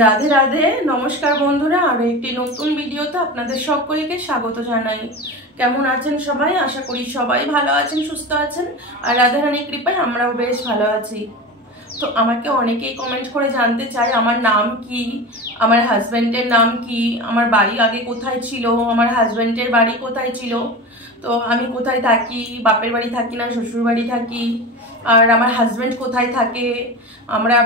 রাধে রাধে, নমস্কার বন্ধুরা। আরো একটি নতুন ভিডিওতে আপনাদের সকলকে স্বাগত জানাই। কেমন আছেন সবাই? আশা করি সবাই ভালো আছেন, সুস্থ আছেন। আর রাধারানীর কৃপায় আমরাও বেশ ভালো আছি। তো আমাকে অনেকেই কমেন্ট করে জানতে চায় আমার নাম কি, আমার হাজব্যান্ডের নাম কি, আমার বাড়ি আগে কোথায় ছিল, আমার হাজব্যান্ডের বাড়ি কোথায় ছিল, তো আমি কোথায় থাকি, বাপের বাড়ি থাকি না শ্বশুর বাড়ি থাকি, আর আমার হাজব্যান্ড কোথায় থাকে, আমরা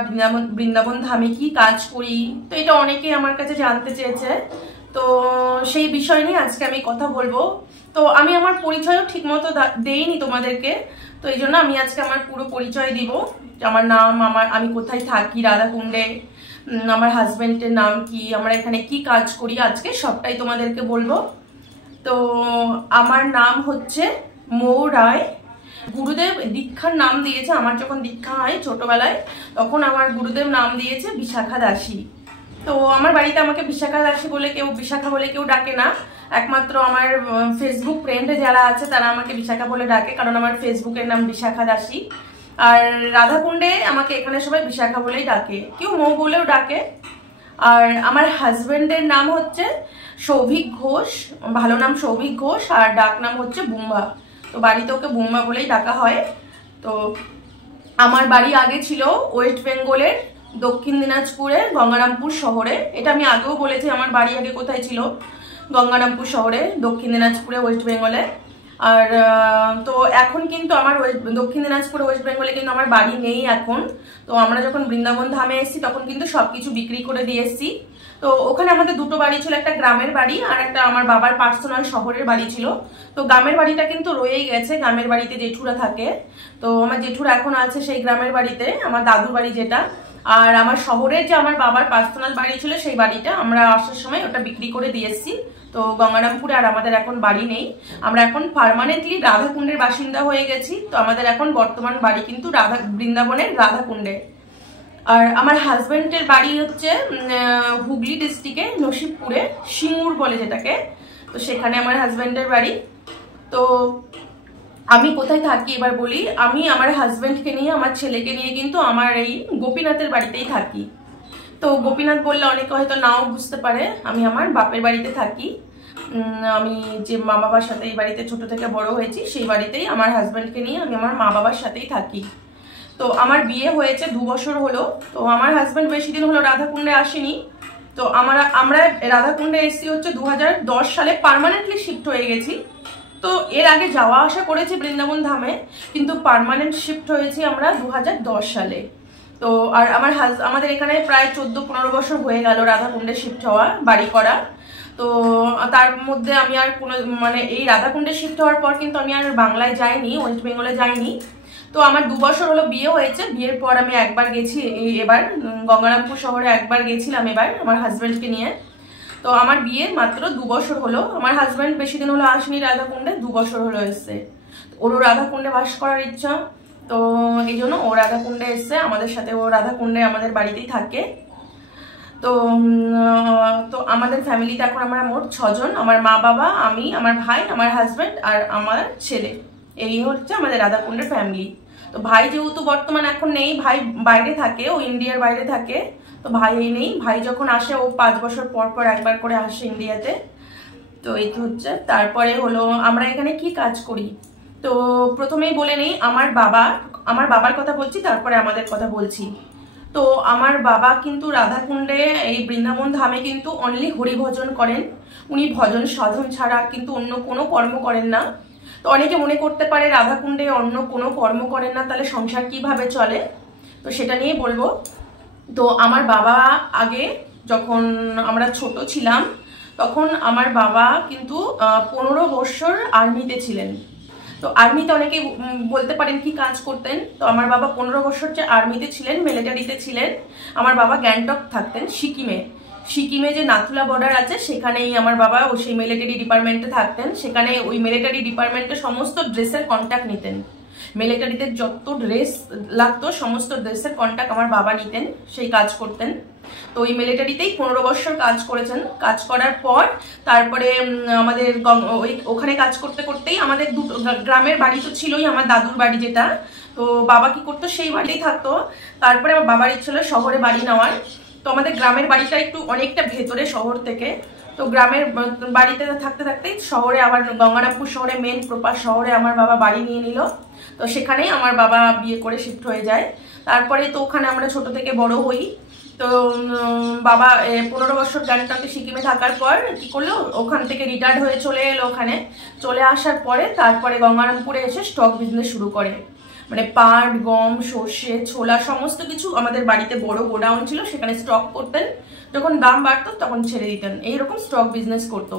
বৃন্দাবন ধামে কি কাজ করি। তো এটা অনেকেই আমার কাছে জানতে চেয়েছে। তো সেই বিষয় নিয়ে আজকে আমি কথা বলবো। তো আমি আমার পরিচয়ও ঠিকমতো দেইনি তোমাদেরকে, তো এই জন্য আমি আজকে আমার পুরো পরিচয় দিব। আমার নাম, আমি কোথায় থাকি রাধাকুণ্ডে, আমার হাজব্যান্ডের নাম কি, আমরা এখানে কি কাজ করি, আজকে সবটাই তোমাদেরকে বলবো। তো আমার নাম হচ্ছে মৌ রায়। গুরুদেব দীক্ষার নাম দিয়েছে, আমার যখন দীক্ষা হয় ছোটবেলায় তখন আমার গুরুদেব নাম দিয়েছে বিশাখা দাসী। তো আমার বাড়িতে আমাকে বিশাখা দাসী বলে কেউ, বিশাখা বলে কেউ ডাকে না। একমাত্র আমার ফেসবুক ফ্রেন্ডে যারা আছে তারা আমাকে বিশাখা বলে ডাকে, কারণ আমার ফেসবুকের নাম বিশাখা দাসী। আর রাধাকুণ্ডে আমাকে এখানে সবাই বিশাখা বলেই ডাকে, কেউ মৌ বলেও ডাকে। আর আমার হাজবেন্ডের নাম হচ্ছে সৌভিক ঘোষ, ভালো নাম সৌভিক ঘোষ, আর ডাক নাম হচ্ছে বুম্বা। তো বাড়িতে ওকে বুম্বা বলেই ডাকা হয়। তো আমার বাড়ি আগে ছিল ওয়েস্ট বেঙ্গলের দক্ষিণ দিনাজপুরে গঙ্গারামপুর শহরে। এটা আমি আগেও বলেছি আমার বাড়ি আগে কোথায় ছিল, গঙ্গারামপুর শহরে, দক্ষিণ দিনাজপুরে, ওয়েস্ট বেঙ্গলে। আর তো এখন কিন্তু আমার দক্ষিণ দিনাজপুরে ওয়েস্ট বেঙ্গলে কিন্তু আমার বাড়ি নেই এখন। তো আমরা যখন বৃন্দাবন ধামে এসেছি তখন কিন্তু সবকিছু বিক্রি করে দিয়ে এসেছি। তো ওখানে আমাদের দুটো বাড়ি ছিল, একটা গ্রামের বাড়ি আর একটা আমার বাবার পার্সোনাল শহরের বাড়ি ছিল। তো গ্রামের বাড়িটা কিন্তু রয়েই গেছে, গ্রামের বাড়িতে জেঠুরা থাকে। তো আমার জেঠুরা এখন আছে সেই গ্রামের বাড়িতে, আমার দাদুর বাড়ি যেটা। আর আমার শহরের যে আমার বাবার পার্সোনাল বাড়ি ছিল সেই বাড়িটা আমরা আসার সময় ওটা বিক্রি করে দিয়ে এসেছি। তো গঙ্গারামপুরে আর আমাদের এখন বাড়ি নেই, আমরা এখন পার্মানেন্টলি রাধাকুণ্ডের বাসিন্দা হয়ে গেছি। তো আমাদের এখন বর্তমান বাড়ি কিন্তু বৃন্দাবনের রাধাকুণ্ডে। আর আমার হাজবেন্ডের বাড়ি হচ্ছে হুগলি ডিস্ট্রিক্টে নসিবপুরে, সিঙ্গুর বলে যেটাকে। তো সেখানে আমার হাজবেন্ডের বাড়ি। তো আমি কোথায় থাকি এবার বলি। আমি আমার হাজবেন্ডকে নিয়ে, আমার ছেলেকে নিয়ে কিন্তু আমার এই গোপীনাথের বাড়িতেই থাকি। তো গোপীনাথ বললে অনেকে হয়তো নাও বুঝতে পারে, আমি আমার বাপের বাড়িতে থাকি। আমি যে মা বাবার সাথে এই বাড়িতে ছোট থেকে বড় হয়েছি সেই বাড়িতেই আমার হাজবেন্ডকে নিয়ে আমি আমার মা বাবার সাথেই থাকি। তো আমার বিয়ে হয়েছে 2 বছর হলো। তো আমার হাজবেন্ড বেশি দিন হলো রাধাকুণ্ডে আসেনি। তো আমরা রাধাকুণ্ডে এসেছি হচ্ছে 2010 সালে, পার্মানেন্টলি শিফট হয়ে গেছি। তো এর আগে যাওয়া আসা করেছি বৃন্দাবন ধামে, কিন্তু পার্মানেন্ট শিফট হয়েছি আমরা 2010 সালে। তো আর আমাদের এখানে প্রায় 14-15 বছর হয়ে গেল রাধাকুণ্ডে শিফট হওয়া, বাড়ি করা। তো তার মধ্যে আমি আর কোনো এই রাধাকুণ্ডে শিফট হওয়ার পর কিন্তু আমি আর বাংলায় যাইনি, ওয়েস্ট বেঙ্গলে যাইনি। তো আমার 2 বছর হলো বিয়ে হয়েছে। বিয়ের পর আমি একবার গেছি, এবার গঙ্গারামপুর শহরে একবার গেছিলাম এবার আমার হাজব্যান্ডকে নিয়ে। তো আমার বিয়ে মাত্র 2 বছর হলো। আমার হাজব্যান্ড বেশি দিন হলো আসেনি রাধাকুণ্ডে, 2 বছর হলো এসছে। ওরও রাধাকুণ্ডে বাস করার ইচ্ছা, তো এই জন্য ও রাধাকুণ্ডে এসছে আমাদের সাথে, ও রাধাকুণ্ডে আমাদের বাড়িতেই থাকে। তো তো আমাদের ফ্যামিলিতে এখন আমরা মোট 6 জন, আমার মা বাবা, আমি, আমার ভাই, আমার হাজব্যান্ড আর আমার ছেলে। এই হচ্ছে আমাদের রাধাকুণ্ডের ফ্যামিলি। তো ভাই যেহেতু বর্তমান এখন নেই, ভাই বাইরে থাকে, ও ইন্ডিয়ার বাইরে থাকে। তো ভাই এই নেই, ভাই যখন আসে ও 5 বছর পর পর একবার করে আসে ইন্ডিয়াতে। তো এই তো হচ্ছে। তারপরে হলো আমরা এখানে কি কাজ করি। তো প্রথমেই বলে নেই, আমার বাবার কথা বলছি, তারপরে আমাদের কথা বলছি। তো আমার বাবা কিন্তু রাধাকুণ্ডে এই বৃন্দাবন ধামে কিন্তু অনলি হরিভজন করেন। উনি ভজন সাধন ছাড়া কিন্তু অন্য কোনো কর্ম করেন না। তো অনেকে মনে করতে পারে রাধাকুণ্ডে অন্য কোনো কর্ম করেন না, তাহলে সংসার কিভাবে চলে, তো সেটা নিয়ে বলবো। তো আমার বাবা আগে যখন আমরা ছোট ছিলাম তখন আমার বাবা কিন্তু 15 বছর আর্মিতে ছিলেন। তো আর্মিতে অনেকে বলতে পারেন কি কাজ করতেন। তো আমার বাবা 15 বছর যে আর্মিতে ছিলেন, মিলিটারিতে ছিলেন। আমার বাবা গ্যাংটক থাকতেন, সিকিমে যে নাথুলা বর্ডার আছে সেখানেই আমার বাবা ও সেই মিলিটারি ডিপার্টমেন্টে থাকতেন। সেখানে ওই মিলিটারি ডিপার্টমেন্টে সমস্ত ড্রেসের কন্ট্যাক্ট নিতেন, মিলিটারিতে যত ড্রেস লাগতো সমস্ত ড্রেসের কন্ট্যাক্ট আমার বাবা নিতেন, সেই কাজ করতেন। তো ওই মিলিটারিতেই 15 বছর কাজ করেছেন। কাজ করার পর তারপরে আমাদের ওখানে কাজ করতে করতেই আমাদের দুটো গ্রামের বাড়ি তো ছিলই, আমার দাদুর বাড়ি যেটা। তো বাবা কি করতো, সেই বাড়িতেই থাকতো। তারপরে আমার বাবার ইচ্ছে হলো শহরে বাড়ি নেওয়ার। তো আমাদের গ্রামের বাড়িটা একটু অনেকটা ভেতরে শহর থেকে, তো গ্রামের বাড়িতে থাকতে থাকতেই শহরে আবার গঙ্গারামপুর শহরে মেন প্রপার শহরে আমার বাবা বাড়ি নিয়ে নিল। তো সেখানেই আমার বাবা বিয়ে করে শিফট হয়ে যায়। তারপরে তো ওখানে আমরা ছোট থেকে বড় হই। তো বাবা 15 বছর গ্যাংটকে সিকিমে থাকার পর কি করলো, ওখান থেকে রিটায়ার্ড হয়ে চলে এলো। ওখানে চলে আসার পরে তারপরে গঙ্গারামপুরে এসে স্টক বিজনেস শুরু করে, মানে পাট, গম, সর্ষে, ছোলা সমস্ত কিছু। আমাদের বাড়িতে বড় গোডাউন ছিল, সেখানে স্টক করতেন, যখন দাম বাড়তো তখন ছেড়ে দিতেন, এইরকম স্টক বিজনেস করতো।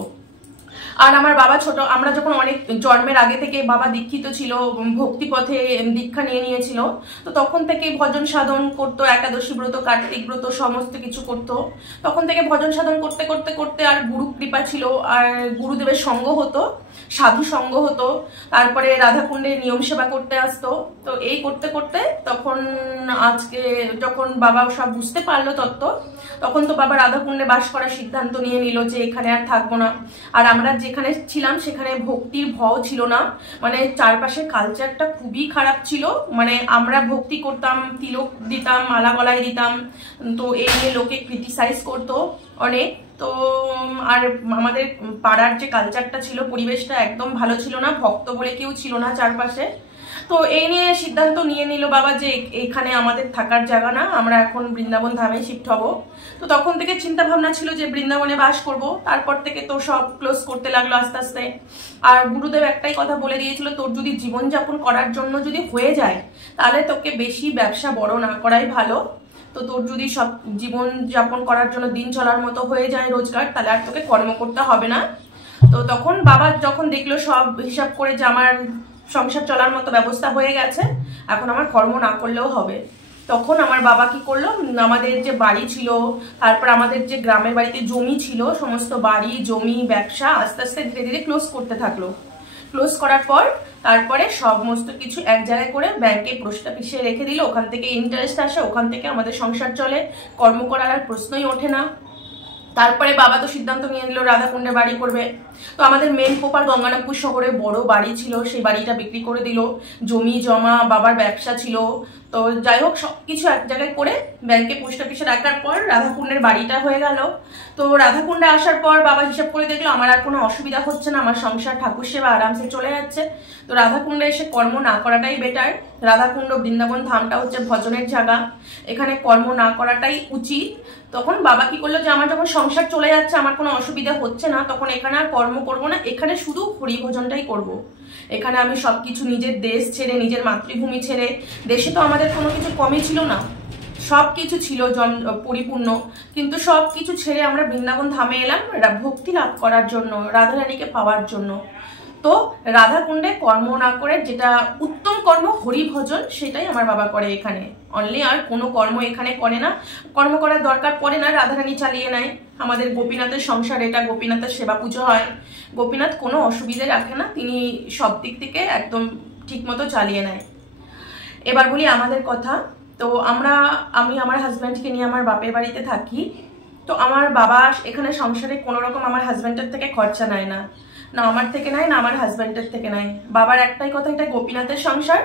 আর আমার বাবা ছোট, আমরা যখন অনেক জন্মের আগে থেকে বাবা দীক্ষিত ছিল, ভক্তি পথে দীক্ষা নিয়ে নিয়েছিল, তো তখন থেকে ভজন সাধন করতো, একাদশী ব্রত, কার্তিক ব্রত সমস্ত কিছু করতো। তখন থেকে ভজন সাধন করতে করতে করতে, আর গুরু কৃপা ছিল, আর গুরুদেবের সঙ্গ হতো, সাধু সঙ্গ হতো, তারপরে রাধাকুণ্ডে নিয়ম সেবা করতে আসতো। তো এই করতে করতে তখন আজকে যখন বাবা সব বুঝতে পারলো তত্ত্ব, তখন তো বাবা রাধাকুণ্ডে বাস করার সিদ্ধান্ত নিয়ে নিল যে এখানে আর থাকবো না। আর আমরা যেখানে ছিলাম সেখানে ভক্তির ভাও ছিল না, মানে চারপাশের কালচারটা খুবই খারাপ ছিল। মানে আমরা ভক্তি করতাম, তিলক দিতাম, মালা গলায় দিতাম, তো এই নিয়ে লোকে ক্রিটিসাইজ করতো অনেক। তো আর আমাদের পাড়ার যে কালচারটা ছিল, পরিবেশটা একদম ভালো ছিল না, ভক্ত বলে কেউ ছিল না চারপাশে। তো এই নিয়ে সিদ্ধান্ত নিয়ে নিল বাবা যে এখানে আমাদের থাকার জায়গা না, আমরা এখন বৃন্দাবন ধামে শিফট হব। তো তখন থেকে চিন্তা ভাবনা ছিল যে বৃন্দাবনে বাস করব। তারপর থেকে তো সব ক্লোজ করতে লাগলো আস্তে আস্তে। আর গুরুদেব একটাই কথা বলে দিয়েছিল, তোর যদি জীবনযাপন করার জন্য যদি হয়ে যায়, তাহলে তোকে বেশি ব্যবসা বড় না করাই ভালো। তো তোর যদি সব জীবন যাপন করার জন্য দিন চলার মতো হয়ে যায় রোজগার, তাহলে আর তোকে কর্ম করতে হবে না। তো তখন বাবা যখন দেখলো সব হিসাব করে যে আমার সংসার চলার মতো ব্যবস্থা হয়ে গেছে, এখন আমার কর্ম না করলেও হবে, তখন আমার বাবা কি করলো, আমাদের যে বাড়ি ছিল, তারপর আমাদের যে গ্রামের বাড়িতে জমি ছিল, সমস্ত বাড়ি জমি ব্যবসা আস্তে আস্তে ধীরে ধীরে ক্লোজ করতে থাকলো। ক্লোজ করার পর তারপরে সমস্ত কিছু এক জায়গায় করে ব্যাংকে পোস্ট অফিসে রেখে দিল। ওখান থেকে ইন্টারেস্ট আসে, ওখান থেকে আমাদের সংসার চলে, কর্ম করার আর প্রশ্নই ওঠে না। তারপরে বাবা তো সিদ্ধান্ত নিয়ে নিল রাধাকুণ্ডে বাড়ি করবে। তো আমাদের মেন প্রপার গঙ্গারামপুর শহরে বড় বাড়ি ছিল, সেই বাড়িটা বিক্রি করে দিল। জমি জমা, বাবার ব্যবসা ছিল, তো যাই হোক সবকিছু এক জায়গায় করে ব্যাংকে পোস্ট অফিসে রাখার পর রাধাকুণ্ডের বাড়িটা হয়ে গেল। তো রাধাকুণ্ডে আসার পর বাবা হিসাব করে দেখলো আমার আর কোনো অসুবিধা হচ্ছে না, আমার সংসার ঠাকুর সেবা আরামসে চলে যাচ্ছে। তো রাধাকুণ্ডে এসে কর্ম না করাটাই বেটার। রাধাকুণ্ড বৃন্দাবন ধামটা হচ্ছে ভজনের জায়গা, এখানে কর্ম না করাটাই উচিত। তখন বাবা কি করলো যে আমার যখন সংসার চলে যাচ্ছে, আমার কোনো অসুবিধা হচ্ছে না, তখন এখানে আর কর্ম করব না, এখানে শুধু হরিভজনটাই করব। এখানে আমি সবকিছু নিজের দেশ ছেড়ে, নিজের মাতৃভূমি ছেড়ে, দেশে তো আমাদের কোনো কিছু কমই ছিল না, সব কিছু ছিল পরিপূর্ণ, কিন্তু সব কিছু ছেড়ে আমরা বৃন্দাবন ধামে এলাম ভক্তি লাভ করার জন্য, রাধারানীকে পাওয়ার জন্য। তো রাধাকুণ্ডে কর্ম না করে যেটা উত্তম কর্ম হরিভজন, সেটাই আমার বাবা করে এখানে অনলি, আর কোনো কর্ম এখানে করে না, কর্ম করার দরকার পড়ে না, রাধারানী চালিয়ে নেয়। আমাদের গোপীনাথের সংসার এটা, গোপীনাথের সেবা পুজো হয়, গোপীনাথ কোনো অসুবিধে রাখে না, তিনি সব দিক থেকে একদম ঠিক মতো চালিয়ে নেয়। এবার বলি আমাদের কথা। তো আমি আমার হাজব্যান্ডকে নিয়ে আমার বাপের বাড়িতে থাকি। তো আমার বাবা এখানে সংসারে কোনো রকম আমার হাজব্যান্ডের থেকে খরচা নেয় না, না আমার থেকে নেয়, না আমার হাজব্যান্ডের থেকে নেয়। বাবার একটাই কথা, এটা গোপীনাথের সংসার,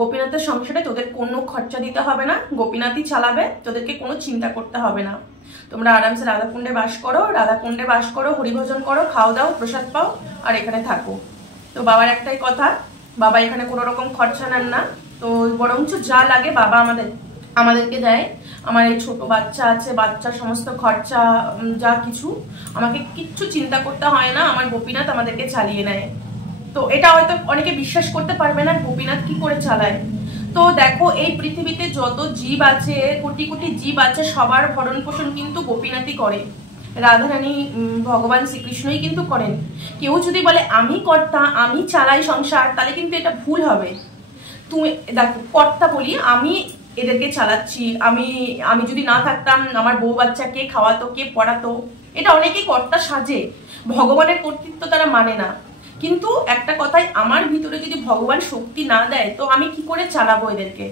গোপীনাথের সংসারে তোদের কোনো খরচা দিতে হবে না, গোপীনাথই চালাবে, তোদেরকে কোনো চিন্তা করতে হবে না, তোমরা আরামসে রাধাকুণ্ডে বাস করো, রাধাকুণ্ডে বাস করো, হরিভজন করো, খাও দাও, প্রসাদ পাও, আর এখানে থাকো। তো বাবার একটাই কথা, বাবা এখানে কোনো রকম খরচা নেন না, তো বরঞ্চ যা লাগে বাবা আমাদেরকে দেয়। আমার এই ছোট বাচ্চা আছে, বাচ্চার সমস্ত খরচা যা কিছু, আমাকে কিচ্ছু চিন্তা করতে হয় না, আমার গোপীনাথ আমাদেরকে চালিয়ে নেয়। তো এটা হয়তো অনেকে বিশ্বাস করতে পারবে না গোপীনাথ কি করে চালায়। তো দেখো এই পৃথিবীতে যত জীব আছে, কোটি কোটি জীব আছে, সবার ভরণ পোষণ কিন্তু গোপীনাথই করে, রাধারানী ভগবান শ্রীকৃষ্ণই কিন্তু করেন। কেউ যদি বলে আমি কর্তা, আমি চালাই সংসার, তাহলে কিন্তু এটা ভুল হবে। তুমি দেখো, কর্তা বলি আমি এদেরকে চালাচ্ছি, আমি যদি না থাকতাম আমার বউ বাচ্চা কে খাওয়াতো, কে পড়াতো, এটা অনেকেই কর্তা সাজে, ভগবানের কর্তৃত্ব তারা মানে না। কিন্তু একটা কথাই, আমার ভিতরে যদি ভগবান শক্তি না দেয়, তো আমি কি করে চালাবো এদেরকে?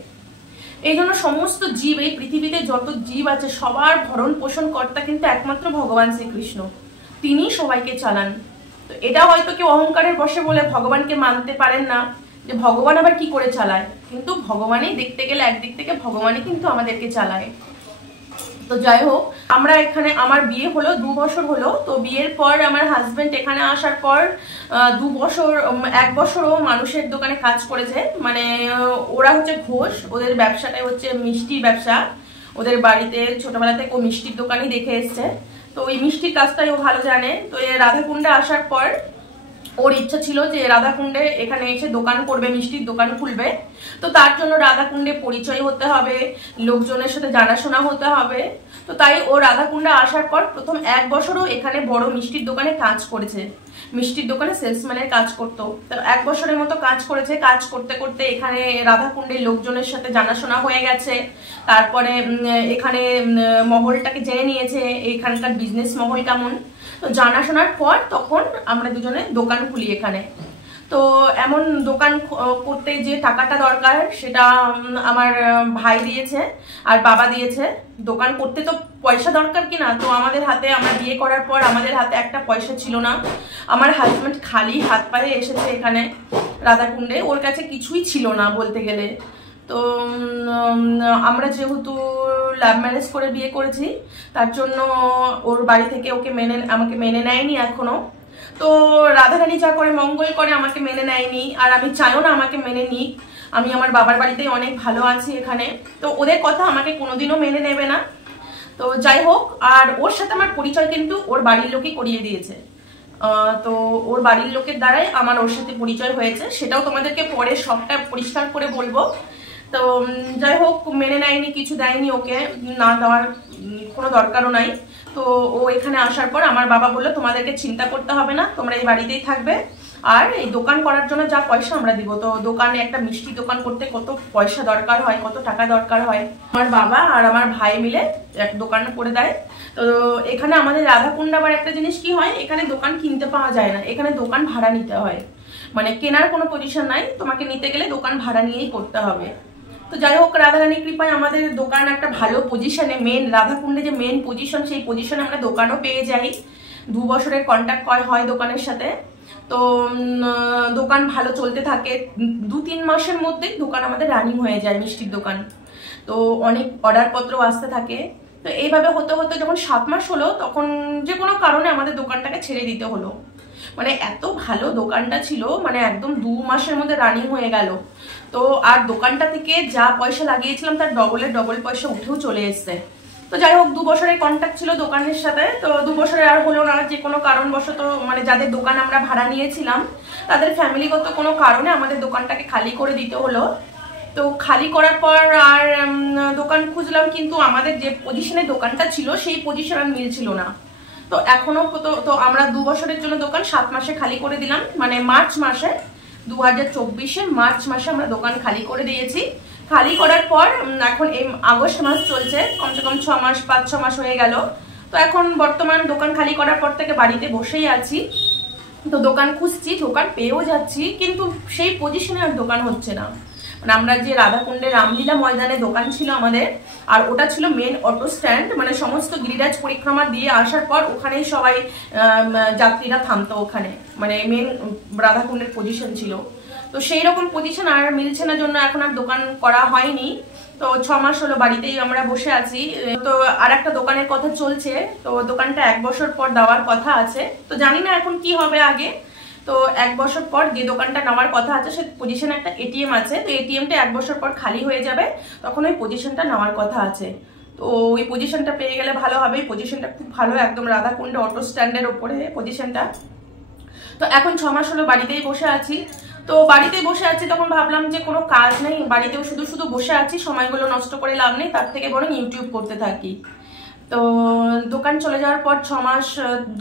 এই জন্য সমস্ত জীব, এই পৃথিবীতে যত জীব আছে, সবার ভরণ পোষণ কর্তা কিন্তু একমাত্র ভগবান শ্রীকৃষ্ণ, তিনি সবাইকে চালান। তো এটা হয়তো কেউ অহংকারের বশে বলে ভগবানকে মানতে পারেন না, যে ভগবান আবার কি করে চালায়, কিন্তু ভগবানই দেখতে গেলে একদিক থেকে ভগবানই কিন্তু আমাদেরকে চালায়। তো যাই হোক, আমরা এখানে, আমার বিয়ে হলো 2 বছর হলো। তো বিয়ের পর আমার হাজবেন্ড এখানে আসার পর 2 বছর 1 বছরও মানুষের দোকানে কাজ করেছে। মানে ওরা হচ্ছে ঘোষ, ওদের ব্যবসাটাই হচ্ছে মিষ্টির ব্যবসা। ওদের বাড়িতে ছোটবেলা থেকে ও মিষ্টির দোকানই দেখে এসছে, তো ওই মিষ্টির কাজটাই ও ভালো জানে। তো এই রাধাকুণ্ডে আসার পর ওর ইচ্ছা ছিল যে রাধাকুণ্ডে এখানে এসে দোকান করবে, মিষ্টির দোকান খুলবে। তো তার জন্য রাধাকুণ্ডে পরিচয় হতে হবে, লোকজনের সাথে জানাশোনা হতে হবে। তো তাই ও রাধাকুণ্ডে আসার পর প্রথম 1 বছরও এখানে বড় মিষ্টির দোকানে কাজ করেছে, মিষ্টির দোকানে সেলসম্যানের কাজ করতো। তো 1 বছরের মতো কাজ করেছে। কাজ করতে করতে এখানে রাধাকুণ্ডের লোকজনের সাথে জানাশোনা হয়ে গেছে। তারপরে এখানে মহলটাকে জেনে নিয়েছে, এখানকার বিজনেস মহল কেমন। তো জানাশোনার পর তখন আমরা দুজনে দোকান খুলি এখানে। তো এমন দোকান করতে যে টাকাটা দরকার সেটা আমার ভাই দিয়েছে আর বাবা দিয়েছে। দোকান করতে তো পয়সা দরকার কিনা, তো আমাদের হাতে, আমরা বিয়ে করার পর আমাদের হাতে একটা পয়সা ছিল না। আমার হাজব্যান্ড খালি হাত পায়ে এসেছে এখানে রাধাকুণ্ডে, ওর কাছে কিছুই ছিল না বলতে গেলে। তো আমরা যেহেতু লাভ ম্যারেজ করে বিয়ে করেছি, তার জন্য ওর বাড়ি থেকে আমাকে মেনে নেয়নি এখনো। তো রাধারানী যা করে মঙ্গল করে, আমাকে মেনে নেয়নি, আর আমি চাইও না আমাকে মেনে নিক। আমি আমার বাবার বাড়িতেই অনেক ভালো আছি এখানে, তো ওদের কথা আমাকে কোনোদিনও মেনে নেবে না। তো যাই হোক, আর ওর সাথে আমার পরিচয় কিন্তু ওর বাড়ির লোকই করিয়ে দিয়েছে। তো ওর বাড়ির লোকের দ্বারাই আমার ওর সাথে পরিচয় হয়েছে, সেটাও তোমাদেরকে পরে সবটা পরিষ্কার করে বলবো। তো যাই হোক, মেনে নেয়নি, কিছু দেয়নি, ওকে না দেওয়ার কোনো দরকারও নাই। তো ও এখানে আসার পর আমার বাবা বললো তোমাদেরকে চিন্তা করতে হবে না, তোমরা এই বাড়িতেই থাকবে, আর এই দোকান করার জন্য যা পয়সা আমরা দিব। তো দোকানে একটা মিষ্টি দোকান করতে কত পয়সা দরকার হয়, কত টাকা দরকার হয়, আমার বাবা আর আমার ভাই মিলে এক দোকান করে দেয়। তো এখানে আমাদের রাধাকুণ্ড আবার একটা জিনিস কি হয়, এখানে দোকান কিনতে পাওয়া যায় না, এখানে দোকান ভাড়া নিতে হয়। মানে কেনার কোনো পজিশন নাই, তোমাকে নিতে গেলে দোকান ভাড়া নিয়েই করতে হবে। তো যাই হোক, রাধারানীর কৃপায় আমাদের দোকান একটা ভালো পজিশনে, মেন রাধাকুণ্ডে যে মেন পজিশন, সেই পজিশনে আমরা দোকানও পেয়ে যাই। 2 বছরের কন্ট্যাক্ট হয় দোকানের সাথে। তো দোকান ভালো চলতে থাকে, 2-3 মাসের মধ্যেই দোকান আমাদের রানিং হয়ে যায়, মিষ্টির দোকান। তো অনেক অর্ডারপত্র আসতে থাকে। তো এইভাবে হতে হতে যখন 7 মাস হলো, তখন যে কোনো কারণে আমাদের দোকানটাকে ছেড়ে দিতে হলো। মানে এত ভালো দোকানটা ছিল, মানে একদম 2 মাসের মধ্যে রানিং হয়ে গেল। তো আর দোকানটা থেকে যা পয়সা লাগিয়েছিলাম তার ডবল পয়সা উঠেও চলে এসছে। তো যাই হোক, 2 বছরের কন্ট্যাক্ট ছিল দোকানের সাথে। তো 2 বছরে আর হলো না, যে কোনো কারণবশত, মানে যাদের দোকান আমরা ভাড়া নিয়েছিলাম তাদের ফ্যামিলিগত কোনো কারণে আমাদের দোকানটাকে খালি করে দিতে হলো। তো খালি করার পর আর দোকান খুঁজলাম, কিন্তু আমাদের যে পজিশনে দোকানটা ছিল সেই পজিশন আর মিলছিল না। তো এখনো তো আমরা 2 বছরের জন্য দোকান 7 মাসে খালি করে দিলাম, মানে মার্চ মাসে, 2024-এ মার্চ মাসে আমরা দোকান খালি করে দিয়েছি। খালি করার পর এখন এই আগস্ট মাস চলছে, কমসে কম 6 মাস 5-6 মাস হয়ে গেল। তো এখন বর্তমান দোকান খালি করার পর থেকে বাড়িতে বসেই আছি। তো দোকান খুঁজছি, দোকান পেয়েও যাচ্ছি, কিন্তু সেই পজিশনে আর দোকান হচ্ছে না। মানে আমরা যে রাধাকুণ্ডে রামলীলা ময়দানে দোকান ছিল আমাদের, আর ওটা ছিল মেন অটো স্ট্যান্ড, মানে সমস্ত গিরিরাজ পরিক্রমা দিয়ে আসার পর ওখানেই সবাই যাত্রীরা থামতো ওখানে, মানে মেন রাধাকুণ্ডের পজিশন ছিল। তো সেই রকম পজিশন আর মিলছে না, জন্য এখন আর দোকান করা হয়নি। তো 6 মাস হলো বাড়িতেই আমরা বসে আছি। তো আর একটা দোকানের কথা চলছে, তো দোকানটা 1 বছর পর দেওয়ার কথা আছে। তো জানি না এখন কি হবে আগে। তো 1 বছর পর যে দোকানটা নেওয়ার কথা আছে, সে পজিশনে একটা এটিএম আছে। তো এটিএমটা 1 বছর পর খালি হয়ে যাবে, তখন ওই পজিশনটা নেওয়ার কথা আছে। তো ওই পজিশনটা পেয়ে গেলে ভালো হবে। এই পজিশনটা খুব ভালো, একদম রাধাকুণ্ড অটো স্ট্যান্ডের ওপরে পজিশনটা। তো এখন 6 মাস হলো বাড়িতেই বসে আছি। তো বাড়িতে বসে আছি, তখন ভাবলাম যে কোনো কাজ নেই, বাড়িতেও শুধু শুধু বসে আছি, সময়গুলো নষ্ট করে লাভ নেই, তার থেকে বরং ইউটিউব করতে থাকি। তো দোকান চলে যাওয়ার পর 6 মাস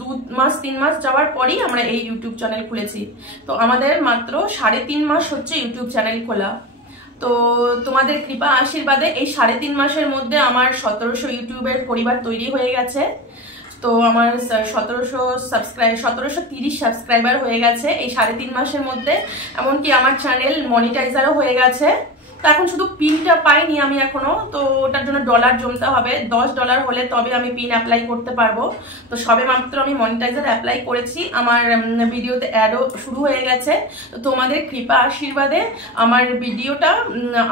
2 মাস 3 মাস যাওয়ার পরই আমরা এই ইউটিউব চ্যানেল খুলেছি। তো আমাদের মাত্র 3.5 মাস হচ্ছে ইউটিউব চ্যানেল খোলা। তো তোমাদের কৃপা আশীর্বাদে এই 3.5 মাসের মধ্যে আমার 1700 ইউটিউবের পরিবার তৈরি হয়ে গেছে। তো আমার 1730 সাবস্ক্রাইবার হয়ে গেছে এই 3.5 মাসের মধ্যে। এমনকি আমার চ্যানেল মনিটাইজারও হয়ে গেছে। তো এখন শুধু পিনটা পাইনি আমি এখনো, তো ওটার জন্য ডলার জমতে হবে। $10 হলে তবে আমি পিন অ্যাপ্লাই করতে পারবো। তো সবে মাত্র আমি মনিটাইজার অ্যাপ্লাই করেছি, আমার ভিডিওতে অ্যাডও শুরু হয়ে গেছে। তো তোমাদের কৃপা আশীর্বাদে আমার ভিডিওটা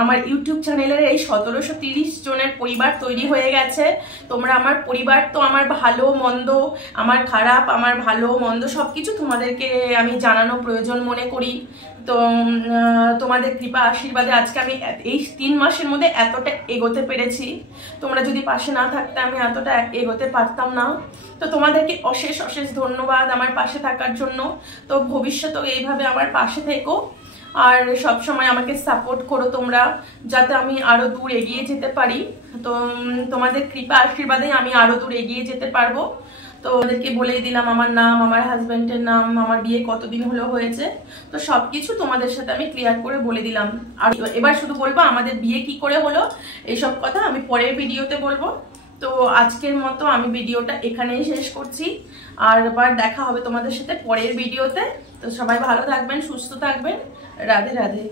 আমার ইউটিউব চ্যানেলের এই 1730 জনের পরিবার তৈরি হয়ে গেছে। তোমরা আমার পরিবার, তো আমার ভালো মন্দ, আমার খারাপ, আমার ভালো মন্দ সবকিছু তোমাদেরকে আমি জানানো প্রয়োজন মনে করি। তো তোমাদের কৃপা আশীর্বাদে আজকে আমি এই 3 মাসের মধ্যে এতটা এগোতে পেরেছি। তোমরা যদি পাশে না থাকতে আমি এতটা এগোতে পারতাম না। তো তোমাদেরকে অশেষ অশেষ ধন্যবাদ আমার পাশে থাকার জন্য। তো ভবিষ্যতেও এইভাবে আমার পাশে থেকো আর সব সময় আমাকে সাপোর্ট করো তোমরা, যাতে আমি আরো দূর এগিয়ে যেতে পারি। তো তোমাদের কৃপা আশীর্বাদে আমি আরো দূর এগিয়ে যেতে পারবো। তো ওদেরকে বলেই দিলাম আমার নাম, আমার হাজবেন্ডের নাম, আমার বিয়ে কতদিন হলো হয়েছে, তো সবকিছু তোমাদের সাথে আমি ক্লিয়ার করে বলে দিলাম। আর এবার শুধু বলবো আমাদের বিয়ে কি করে হলো, এইসব কথা আমি পরের ভিডিওতে বলবো। তো আজকের মতো আমি ভিডিওটা এখানেই শেষ করছি, আর এবার দেখা হবে তোমাদের সাথে পরের ভিডিওতে। তো সবাই ভালো থাকবেন, সুস্থ থাকবেন। রাধে রাধে।